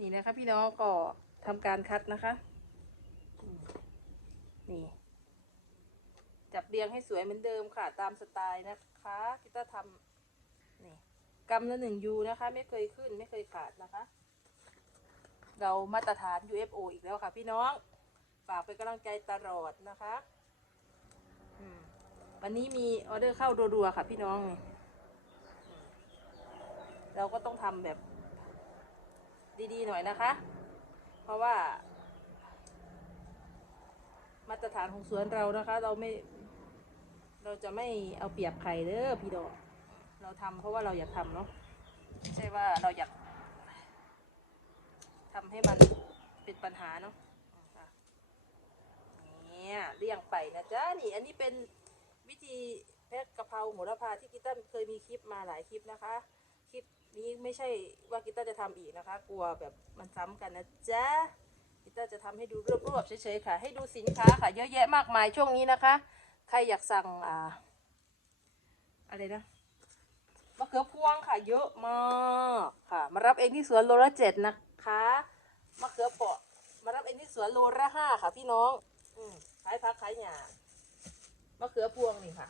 นี่นะคะพี่น้องก็ทำการคัดนะคะ นี่ จับเรียงให้สวยเหมือนเดิมค่ะ ตามสไตล์นะคะกิต้าทำนี่กำละหนึ่งยูนะคะ ไม่เคยขึ้นไม่เคยขาดนะคะ เรามาตรฐาน UFO อีกแล้วค่ะพี่น้อง ฝากเป็นกำลังใจตลอดนะคะวันนี้มีออเดอร์เข้ารัวๆค่ะพี่น้อง เราก็ต้องทำแบบ ดีๆหน่อยนะคะ เพราะว่า มาตรฐานของสวนเรานะคะ เราไม่ เราจะไม่เอาเปรียบใครเด้อพี่ดอกเราทำเพราะว่าเราอยากทำเนาะไม่ใช่ว่าเราอยากทำให้มันเป็นปัญหาเนาะเนี่ยเลี่ยงไปนะจ๊ะนี่อันนี้เป็นวิธีแพ็คกะเพราโหระพาที่กิตตันเคยมีคลิปมาหลายคลิปนะคะ นี้ไม่ใช่ว่ากิตตันจะทำอีกนะคะ กลัวแบบมันซ้ำกันนะจ๊ะกิต้าจะทำให้ดูรวบๆเฉยๆค่ะ ให้ดูสินค้าค่ะ เยอะแยะมากมายช่วงนี้นะคะ ใครอยากสั่งอ่าอะไรนะมะเขือพวงค่ะ เยอะมากค่ะ มารับเองที่สวนโลละเจ็ดนะคะมะเขือเปาะมารับเองที่สวนโลละห้าค่ะ พี่น้องอืขายพักขายหยามะเขือพวงนี่ค่ะ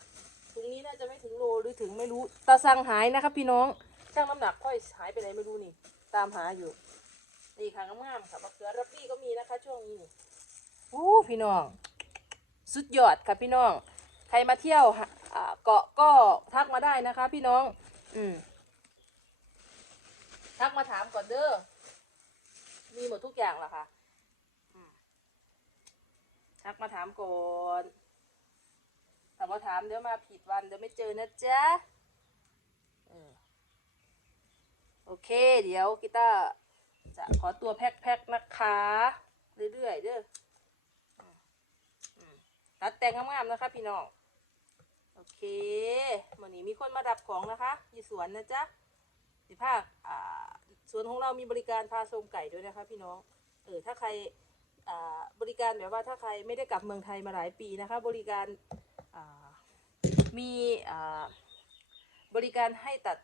ถุงนี้น่าจะไม่ถึงโลหรือถึงไม่รู้ตาสั่งหายนะคะพี่น้อง ช่างน้ำหนักค่อยหายไปไหนไม่รู้นี่ ตามหาอยู่ นี่ค่ะงามๆค่ะมะเขือรับปี้ก็มีนะคะ ช่วงนี้โอ้พี่น้อง สุดยอดค่ะพี่น้อง ใครมาเที่ยวเกาะก็ทักมาได้นะคะ พี่น้อง อืมทักมาถามก่อนเด้อ มีหมดทุกอย่างละค่ะทักมาถามก่อนแต่ว่าถามเดี๋ยวมาผิดวันเดี๋ยวไม่เจอนะจ๊ะเออ โอเค เดี๋ยวกีตาร์จะขอตัวแพ็คๆนะคะเรื่อยๆเด้ออืมอืมตัดแต่งงามๆนะคะพี่น้อง โอเควันนี้มีคนมาดับของนะคะอยู่สวนนะจ๊ะสิภาคอ่าสวนของเรามีบริการพาชมไก่ด้วยนะคะพี่น้อง เออถ้าใครอ่าบริการแบบว่าถ้าใครไม่ได้กลับเมืองไทยมาหลายปีนะคะ บริการอ่ามีอ่าบริการให้ตัด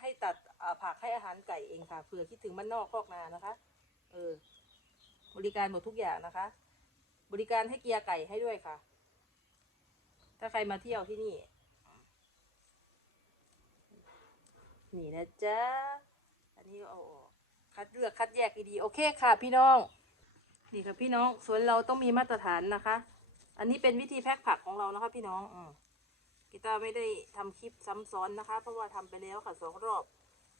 ให้ตัด ผักให้อาหารไก่เองค่ะเผื่อคิดถึงบ้านนอกคอกนานะคะ เออ บริการหมดทุกอย่างนะคะ บริการให้เกียร์ไก่ให้ด้วยค่ะ ถ้าใครมาเที่ยวที่นี่ นี่นะจ๊ะ อันนี้เอาออกคัดเลือกคัดแยกดีๆโอเคค่ะ พี่น้อง นี่ค่ะพี่น้องสวนเราต้องมีมาตรฐานนะคะ อันนี้เป็นวิธีแพ็คผักของเรานะคะ พี่น้องอืกีตาร์ไม่ได้ทำคลิปซ้ำซ้อนนะคะ เพราะว่าทำไปแล้วค่ะสองรอบ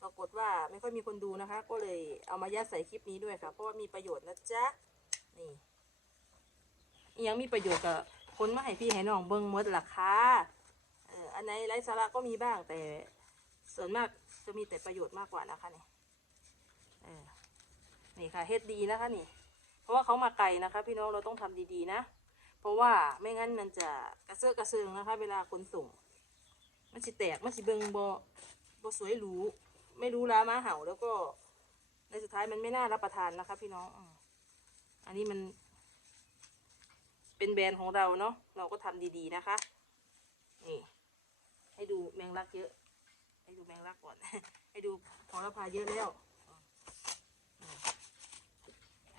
ปรากฏว่าไม่ค่อยมีคนดูนะคะ ก็เลยเอามายัดใส่คลิปนี้ด้วยค่ะ เพราะว่ามีประโยชน์นะจ๊ะ นี่ยังมีประโยชน์กับคนมาให้พี่ให้น้องเบิ้งมดล่ะค่ะเอออันไหนไร้สาระก็มีบ้างแต่ส่วนมากจะมีแต่ประโยชน์มากกว่านะคะนี่เออนี่ค่ะเฮ็ดดีนะคะนี่ เพราะว่าเขามาไกลนะคะ พี่น้องเราต้องทำดีๆนะ เพราะว่าไม่งั้นมันจะกระเซาะกระเซิงนะคะ เวลาขนส่ง มันสิแตกมันสิเบิงบอบสวยหรู ไม่รู้ล้ามาเห่าแล้วก็ในสุดท้ายมันไม่น่ารับประทานนะคะพี่น้องอันนี้มัน เป็นแบรนด์ของเราเนาะเราก็ทำดีๆนะคะนี่ให้ดูแมงลักเยอะ ให้ดูแมงลักก่อน ให้ดูของราพาเยอะแล้ว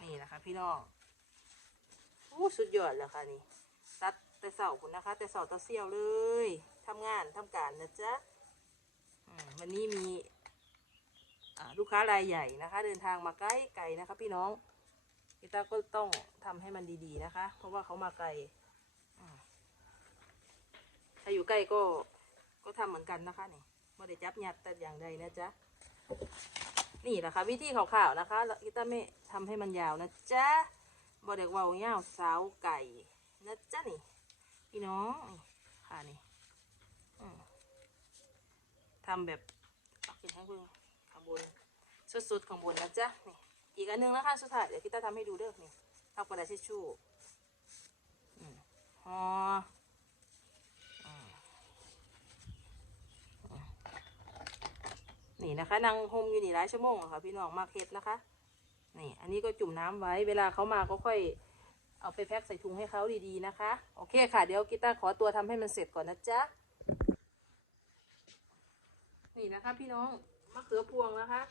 นี่นะคะพี่น้องอู้สุดยอดแล้วค่ะนี่ตัดแต่เสาคุณนะคะ แต่เสาตะเสี่ยวเลยทำงานทำการนะจ๊ะอืมวันนี้มี ลูกค้ารายใหญ่นะคะ เดินทางมาใกล้ไกลนะคะ พี่น้องพี่ตาก็ต้องทำให้มันดีๆนะคะ เพราะว่าเขามาไกลถ้าอยู่ใกล้ก็ก็ทำเหมือนกันนะคะนี่ไม่ได้จับยัดแต่อย่างใดนะจ๊ะนี่แหละค่ะวิธีข่าวๆนะคะแล้วกีตาไม่ทำให้มันยาวนะจ๊ะบอเด็กว่าเงาวสาวไก่นะจ๊ะนี่ พี่น้องนี่ค่ะนี่ทำแบบปักเป็นให้เบิ่งข้าง บนสุดๆข้างบนนะจ๊ะนี่อีกอันหนึงนะคะสุดท้ายเดี๋ยวพี่ตาทำให้ดูเด้อนี่ทำกระดาษทิชชู่อืมห่อนี่นะคะนางโฮมอยู่นี่หลายชั่วโมงค่ะพี่น้องมาเค็ดนะคะนี่อันนี้ก็จุ่มน้ำไว้เวลาเขามาก็ค่อยเอาไปแพ็คใส่ถุงให้เขาดีๆนะคะ โอเคค่ะ เดี๋ยวกีตาร์ขอตัวทำให้มันเสร็จก่อนนะจ๊ะ นี่นะคะพี่น้อง มะเขือพวงนะคะ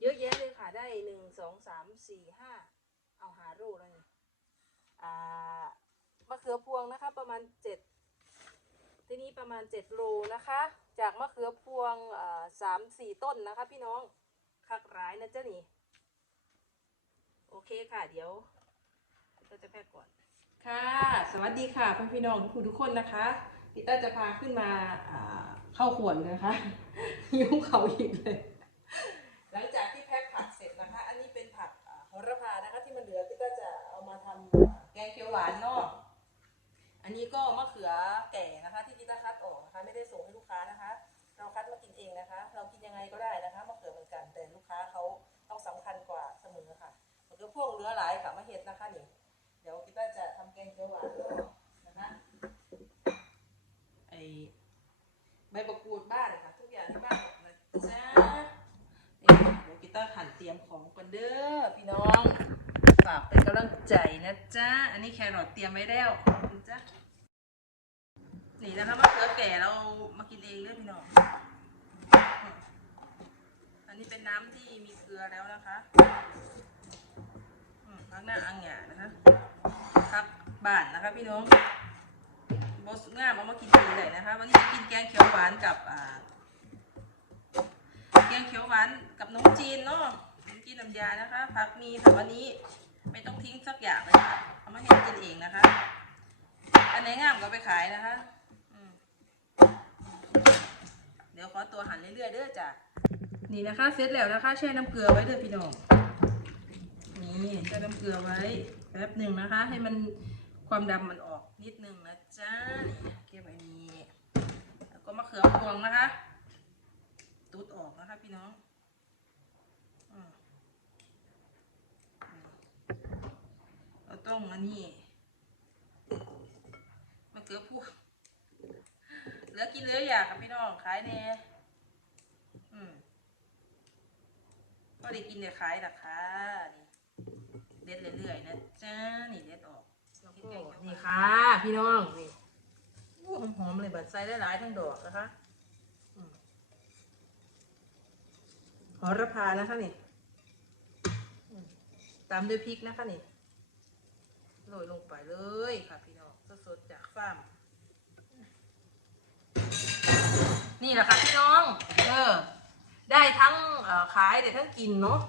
เยอะแยะเลยค่ะได้หนึ่งสองสามสี่ห้าเอาหาโรแล้วนี่อ่ามะเขือพวงนะคะ ประมาณเจ็ดที่นี้ประมาณเจ็ดโลนะคะ จากมะเขือพวงสามสี่ต้นนะคะ พี่น้องคักร้ายนะเจ้านี่โอเคค่ะ เดี๋ยวเราจะแพ็กก่อนค่ะ สวัสดีค่ะเพื่อนพี่น้องทุกคนทุกคนนะคะพี่ต้าจะพาขึ้นมาอ่า เข้าขวนนะคะยุ่งเขาอีกเลย หลังจากที่แพ็คผักเสร็จนะคะ อันนี้เป็นผักอ่าโหระพานะคะ ที่มันเหลือพี่ต้าจะเอามาทำอ่าแกงเขียวหวานเนาะอันนี้ก็มะเขือแก่นะคะ ที่พี่ตาคัดออกนะคะ ไม่ได้ส่งให้ลูกค้านะคะ เราคัดมากินเองนะคะ เรากินยังไงก็ได้นะคะมะเขือเหมือนกันแต่ลูกค้าเขาต้องสำคัญกว่าเสมอค่ะมะเขือพวงเหลือหลายกับมะเห็ดนะคะนี่เดี๋ยวพี่ตาจะทำแกงเขียวหวานนะคะไอ ใบมะกูดบ้านค่ะ ทุกอย่างที่บ้านหมดนะจ๊ะนี่ค่ะเดี๋ยวพี่ต้าหั่นเตรียมของกันเด้อพี่น้องฝากเป็นกำลังใจนะจ๊ะอันนี้แครอทเตรียมไว้แล้วขอบคุณจ้ะนี่นะคะมะเขือแก่เรามากินเองเด้อพี่น้อง อันนี้เป็นน้ำที่มีเกลือแล้วนะคะอืมพักหน้าอังหยานะคะพักบ้านนะคะพี่น้อง บสง่ามเอามากินดีเลยนะคะ วันนี้จะกินแกงเขียวหวานกับอ่าแกงเขียวหวานกับนมจีนเนาะนมจีนน้ำยานะคะผักมีผักวันนี้ไม่ต้องทิ้งสักอย่างเลยค่ะเอามาให้กินเองนะคะ อันไหนงามก็ไปขายนะคะเดี๋ยวขอตัวหั่นเรื่อยๆเด้อจ้ะนี่นะคะเสร็จแล้วนะคะแช่น้ำเกลือไว้เด้อพี่น้องนี่จะน้ำเกลือไว้แป๊บหนึ่งนะคะ ให้มันความดำมันออก นิดนึงนะจ๊ะเก็บไว้นี้ แล้วก็มะเขือพวงนะคะตุดออกนะคะพี่น้องเราต้องอันนี้มะเขือพวงเหลือกินเหลืออยากค่ะพี่น้องขายแน่อืมก็ได้กินเดี๋ยวขายราคานี่เด็ดเรื่อยๆนะจ้านี่เด็ดออก นี่ค่ะ พี่น้องนี่อู้หอมๆเลยบัดใส่ได้หลายทั้งดอกนะคะอืมหอระพานะคะนี่ตามด้วยพริกนะคะนี่โรยลงไปเลยค่ะพี่น้องสดๆจากฟาร์มนี่แหละค่ะพี่น้อง เออ ได้ทั้งขายได้ทั้งกินเนาะ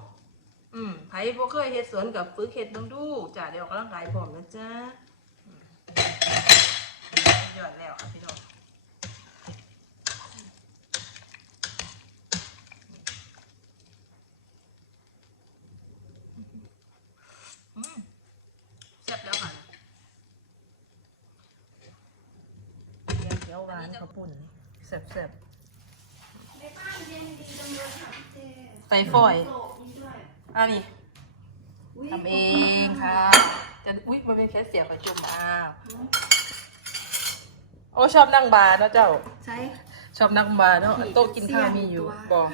อืมไผบ่เคยเฮ็ดสวนกับฝึกเฮ็ดเบิ่งดูจ้ะเดี๋ยวออกกำลังกายพร้อมนะจ๊ะอืมยอดแล้วอะพี่น้องอืมแซ่บแล้วค่ะแกงเขียวหวานข้าวปุ้นแซ่บในบ้านเย็นดีจังเลยค่ะพี่เจๆใส่ฝอยโลกนี้ด้วย อันนี้อุ๊ยทำเองค่ะจะอุ๊ยมันเป็นแค่เสียงประจุมอ้าวโอ้ชอบนั่งบาร์เนอะเจ้า ใช่ ชอบนั่งบาร์เนาะผีโต๊ะกินข้าวเสี่ยงมีอยู่ตัวบอก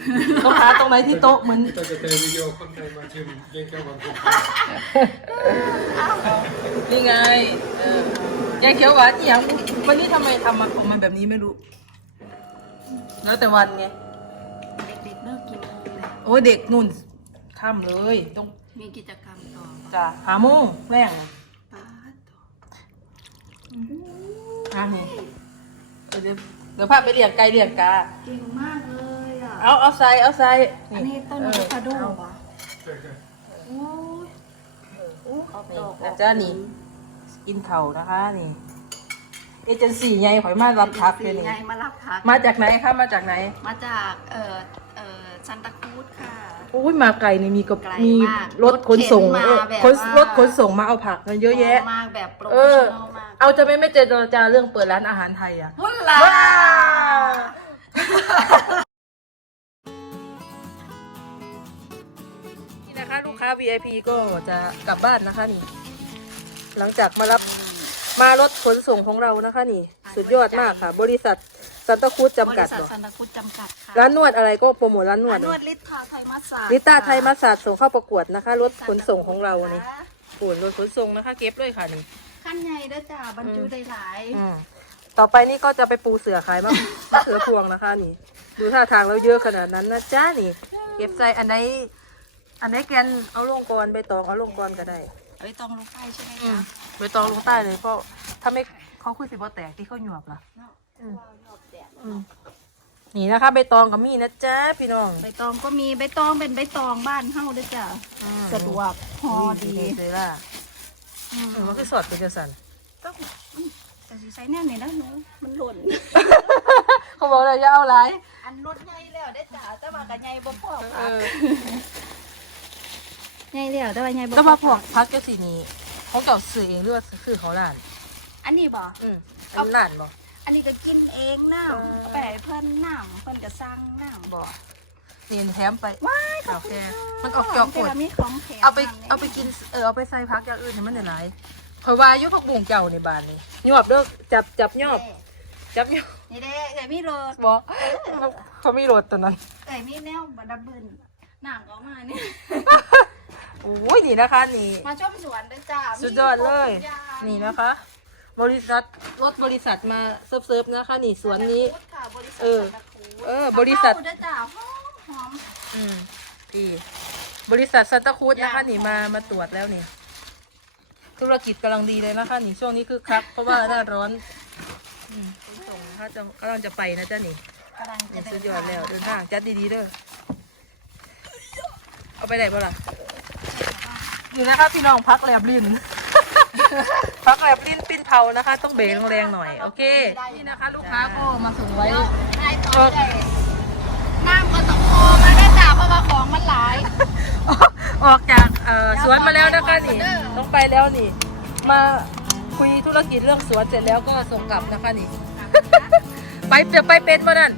ต้องหาตรงไหนที่โต๊ะเหมือน Dat je een video van mij maakt, Jim. Denk aan wat ik นี่ไงเออแกงเขียวหวานอีหยังวันนี้ทำไมทำมาออกมาแบบนี้ไม่รู้ แล้วแต่วันไง เด็กๆเลิกกินเลยโอ้ยเด็กนุ่น ทำเลยต้องมีกิจกรรมต่อจะหาโมงแม่งป้าดต่ออะนี่เดี๋ยวเดี๋ยวพาไปเลี้ยงไก่เลี้ยงกา เก่งมากเลยอะ เอาเอาใส่เอาใส่อันนี้ต้นอะโวคาโดเหรอ Kijk, hè. โอ้ยโอ้ออกดอกแล้วจ้านี่กินเข่าวนะคะนี่ เอเจนซี่ไงข่อยมารับทักสีเลยนี่ไงมารับพัก มาจากไหนคะมาจากไหน มาจากเอ่อเอ่อซันตาครูดค่ะ อุ้ยมาไกลนี่มีกับไกลมีมากรถขนส่งรถเข็นมาเออแบบขนว่า รถขนส่งมาเอาผักมันเยอะแยะ มากแบบโปรเอเฟชอชั่นอลมากเอาจะไม่ไม่เจรจาเรื่องเปิดร้านอาหารไทยอะ หุ่นล่ะนี่นะคะลูกค้า VIP ก็จะกลับบ้านนะคะนี่ หลังจากมารับมารถขนส่งของเรานะคะนี่ สุดยอดมากค่ะ บริษัท ซันตาคูดจำกัดบริษัทเหรอซันตาครูดจำกัดค่ะร้านนวดอะไรก็โปรโมทร้านนวดนวดลิตาไทยมัสสาลิต้าไทยมาสาดส่งเข้าประกวดนะคะ รถขนส่งของเรานี่ปูนรถขนส่งนะคะ เก็บเลยค่ะนี่ขั้นใหญ่เด้อจ้าบรรจุได้หลาย อืมต่อไปนี่ก็จะไปปูเสือขายมะ มะเขือพวงนะคะ นี่ ดูท่าทางแล้วเยอะขนาดนั้นนะจ้านี่ เก็บใจอันไหนอันนี้แกนเอาลงก่อนใบตองเอาลงก่อนก็ได้ เอาไปตองลงไปใช่ไหมอืคะมใบตองลงใต้เลยเพราะถ้าไม่เขาคุยสิบ่แตกที่เขาหยวกล่ะเนาะ อืมว่ารอบแดดอืมนี่นะคะใบตองกับมีนะจ๊ะพี่น้อง ใบตองก็มีใบตองเป็นใบตองบ้านเฮาด้วยจ้ะอืม สะดวกพอดีเลยล่ะอืมมันคือสอดเป็นจังสันต้องอืมแต่สิใช้แน่นี่นะหนูมันหล่น เขาบอกเลยอย่าเอาไรอันรถใหญ่แล้วได้จ้ะแต่ว่าก็ใหญ่บ่พอเอค่ะอใหญ่แล้วแต่ว่าใหญ่บ่แต่ว่าพวกค่ะพักเจ้าสีนี้เขาเก่าซื้อเองหรือว่าคือเขาร้านอันนี้บ่ อืมอันร้านบ่อั นนี้ก็กินเองน้เออำไปให้เพิ่นน้ำเพิ่นก็สั่งน้ำบ่นี่แถมไปว้ายกาแฟมันออกจอกขกองดแถมมีของแถมเอาไปนำเอาไปกินเออเอาไปใส่พักอย่างอื่นให้มันได้หลายคอยว่าอยุพักบุงเจ้าในบ้านนี่ยอบเด้อจับจับยอบจับยอบนี่เด้เอ้ยมีรถบอกเขามีรถตัวนั้นเอ้ยมีแนวบัดดับเบิลน้ำก็เอามานี่โอ้ยนี่นะคะนี่มาชมสวนด้วยจ้าสุดยอดเลยมีครบทุกอย่างนี่นะคะ บริษัทรถบริษัทมาเซิร์ฟๆนะคะ นี่สวนนี้ ค่ะบริษัทเออตะคูดเออบริษัท เข้าด้วยจ้าหอมหอม อืมพี่บริษัทซันตาครูดนะคะย่าง นี่มามาตรวจแล้วนี่ ธุรกิจกำลังดีเลยนะคะนี่ช่วงนี้คือคักเพราะว่าหน้าร้อนอืมขนส่งนะคะจะกำลังจะไปนะจ๊ะนี่ กำลังจะนี่เดิสุนดยอทาดงแล้วเดินทางจัดดีๆเด้อ เอาไปไหนบ้างล่ะอยู่นะคะพี่น้องพักแลบลินพัก แลบลินปิ้นเผานะคะ ต้องเบรกแรงๆหน่อย โอเค นี่นะคะลูกค้าก็มาส่งไว้ นายต่อเลยน้ำก็ต้องโอมาด้วยจ้าเพราะว่าของมันหลาย ออกจากเอ่อสวนมาแล้วนะคะนี่เด้อต้องไปแล้วนี่ มาคุยธุรกิจเรื่องสวนเสร็จแล้วก็ส่งกลับนะคะนี่ ไปจะไปเป็นบ่นั่น